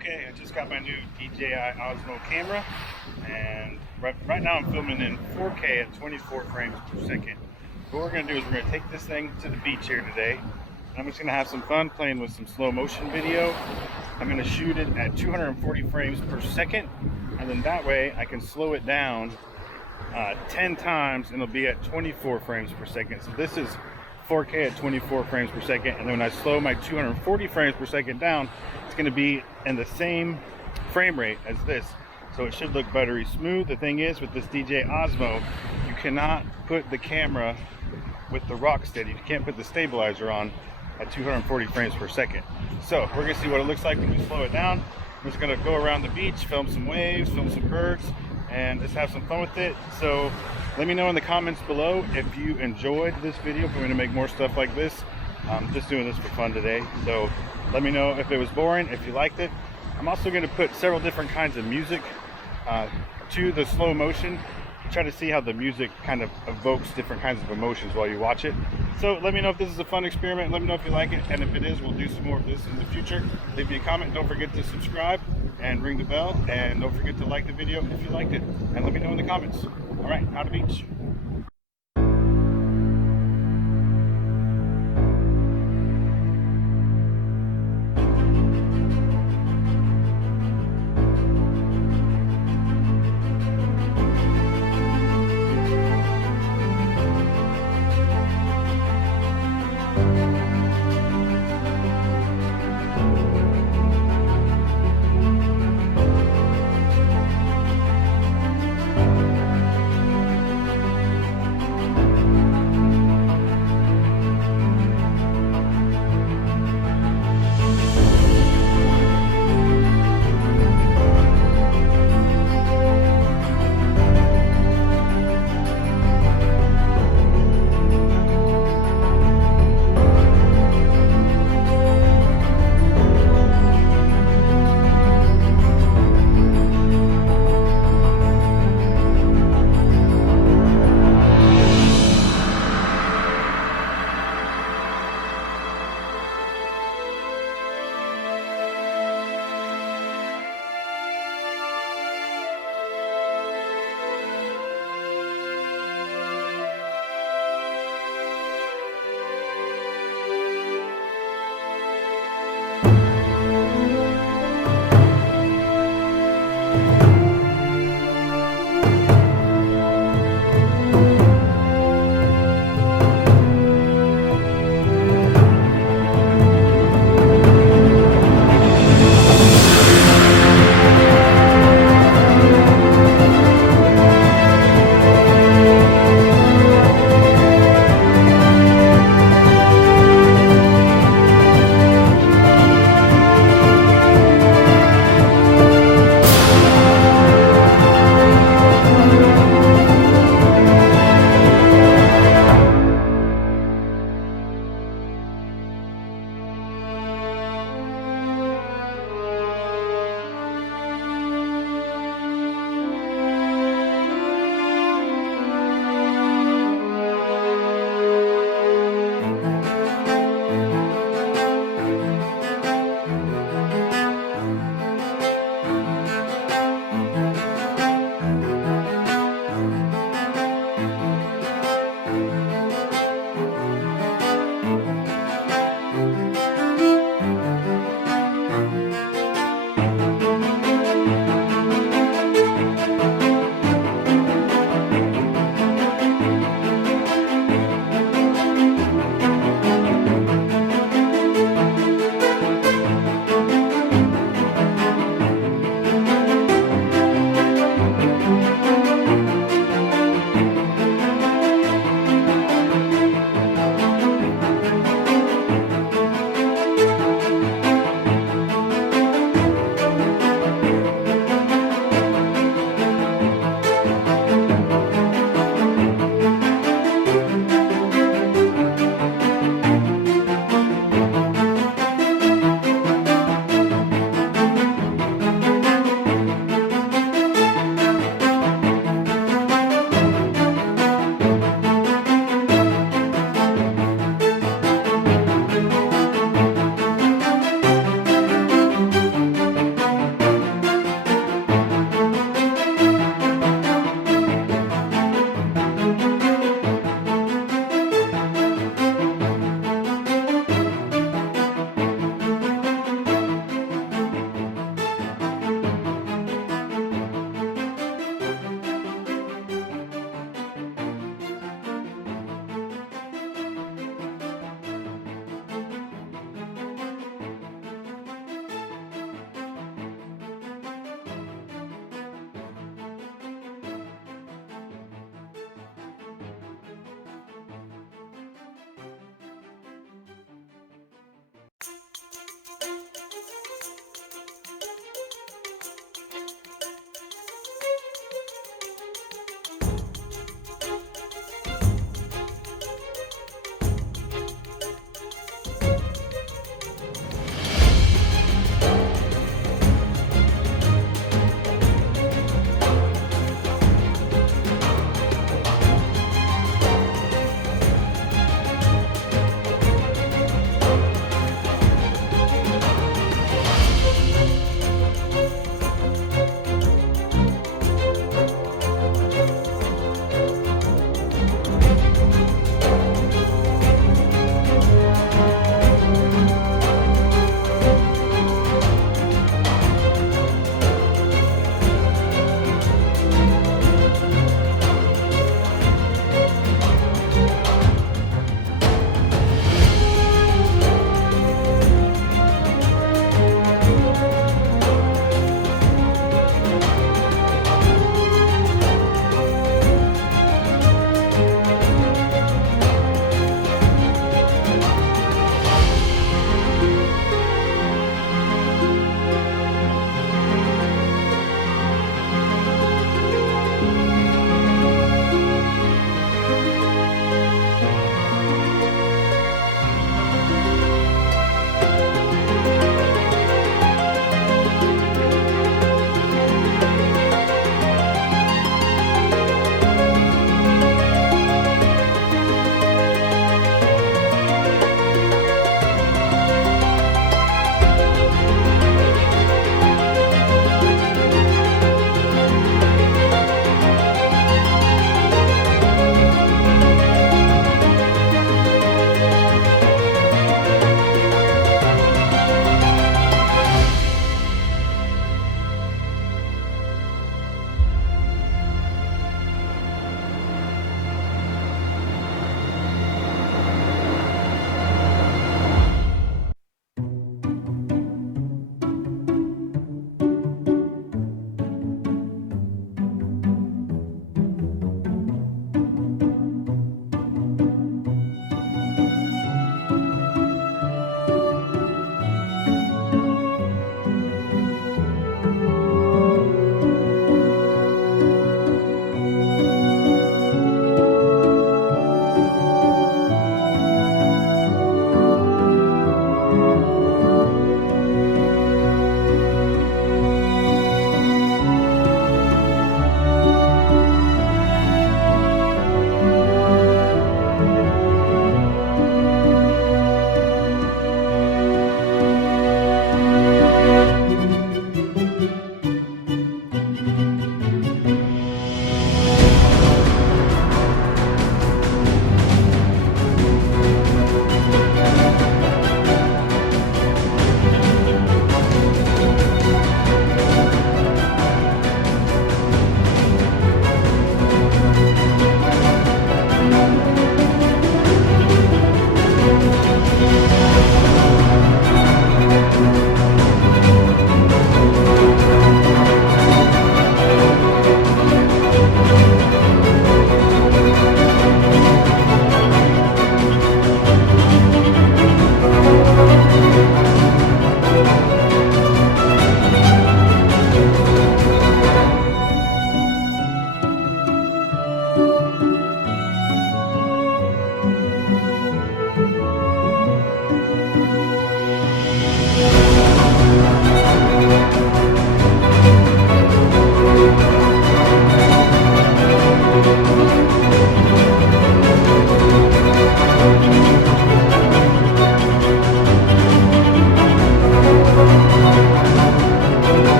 Okay, I just got my new DJI Osmo camera, and right now I'm filming in 4K at 24 frames per second. What we're going to do is we're going to take this thing to the beach here today, and I'm just going to have some fun playing with some slow motion video. I'm going to shoot it at 240 frames per second, and then that way I can slow it down 10 times and it'll be at 24 frames per second. So this is 4K at 24 frames per second, and then when I slow my 240 frames per second down, it's going to be in the same frame rate as this, so it should look buttery smooth. The thing is, with this DJI Osmo, you cannot put the camera with the rock steady. You can't put the stabilizer on at 240 frames per second. So we're going to see what it looks like when we slow it down. We're just going to go around the beach, film some waves, film some birds, and just have some fun with it. So let me know in the comments below if you enjoyed this video. If we're going to make more stuff like this. I'm just doing this for fun today, so let me know if it was boring, if you liked it. I'm also going to put several different kinds of music to the slow motion, try to see how the music kind of evokes different kinds of emotions while you watch it. So let me know if this is a fun experiment. Let me know if you like it, and if it is, we'll do some more of this in the future. Leave me a comment. Don't forget to subscribe and ring the bell, and don't forget to like the video if you liked it, and let me know in the comments. All right, out of the beach.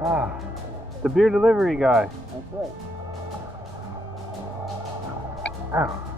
Ah, the beer delivery guy. That's right. Ow.